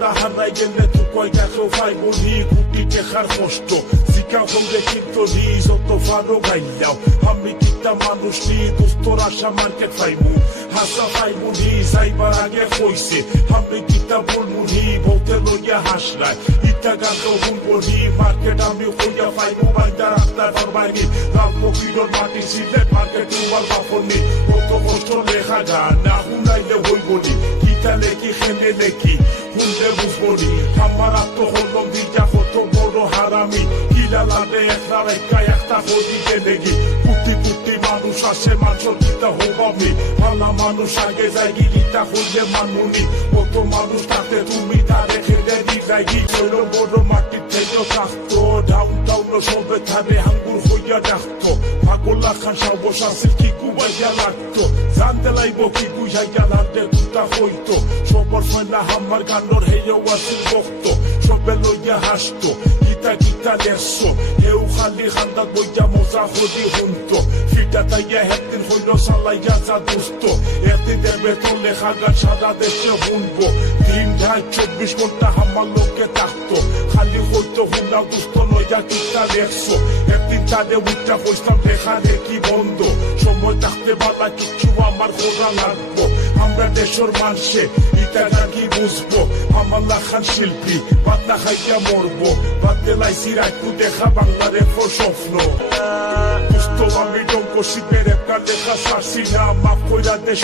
রাস্তা হারাই গেলে তো কয় দেখো ভাই বলি কুটি টেকার কষ্ট শিকা হলে কিন্তু যত ভালো গাইলাও আমি কিতা মানুষ নি দোস্তর আশা মার্কেট পাইবো হাসা পাইবো নি যাইবার আগে কইছে আমি কিতা বলবো নি বলতে লইয়া হাসলাই ইটা গান শুনবো নি মার্কেট আমি কইয়া পাইবো বাইন্দা রাস্তায় পারবাইনি লাল ফকিরর মাটি সিলেট মার্কেট তোমার বাপনি কত কষ্ট লেখা গান না শুনাইলে হইব নি কিতা লেখি খেলে লেখি শুনলে বুঝবো নি আমার আত্মহলম দিটা কত বড় হারামি কিলা লাগে একটা রেখা একটা হলি গেলেগি কুটি কুটি মানুষ আসে মানুষ কিতা হবামি ভালা মানুষ আগে যাইগি কিতা হইলে মানুনি কত মানুষ তাতে তুমি তারে খেলে দি যাইগি ছোট বড় মাটির থেকে থাকতো ডাউন টাউন সবে থানে হাঙ্গুর হইয়া ডাকতো পাগলা খান সাবস আছে কি কুবাইয়া লাগতো জানতে লাইব কি বুঝাইয়া লাগতে কুতা হইতো সবর ফেনা আমার গানোর হেয়েও আসিল বক্ত সবে লইয়া হাসতো কিতা কিতা লেখছো হেউ খালি খান্দাত বইয়া মজা হলি হুনতো ফিটা তাইয়া একদিন হইল চালাইয়া যা দুস্ত একদিন দেবে তো লেখা গান সারা দেশে শুনবো 3-24 ঘন্টা আমার লোকে থাকতো খালি হইতো হুন্ডা দুস্ত লইয়া কিতা লেখছো একদিন তাদের উঠটা বসতাম লেখা দেখি বন্ধ সময় থাকতে বালা কিছু আমার করা লাগবো আমরা দেশের মানুষে ইটা নাকি বুঝবো আমার লাখান শিল্পী বাদনা খাইয়া মরবো বাদে লাইছি রাখবো দেখা বাংলারে স্বপ্ন দুস্থ আমি ডঙ্ক শিবের একটা লেখা সারছি না মাফ কইরা দেশ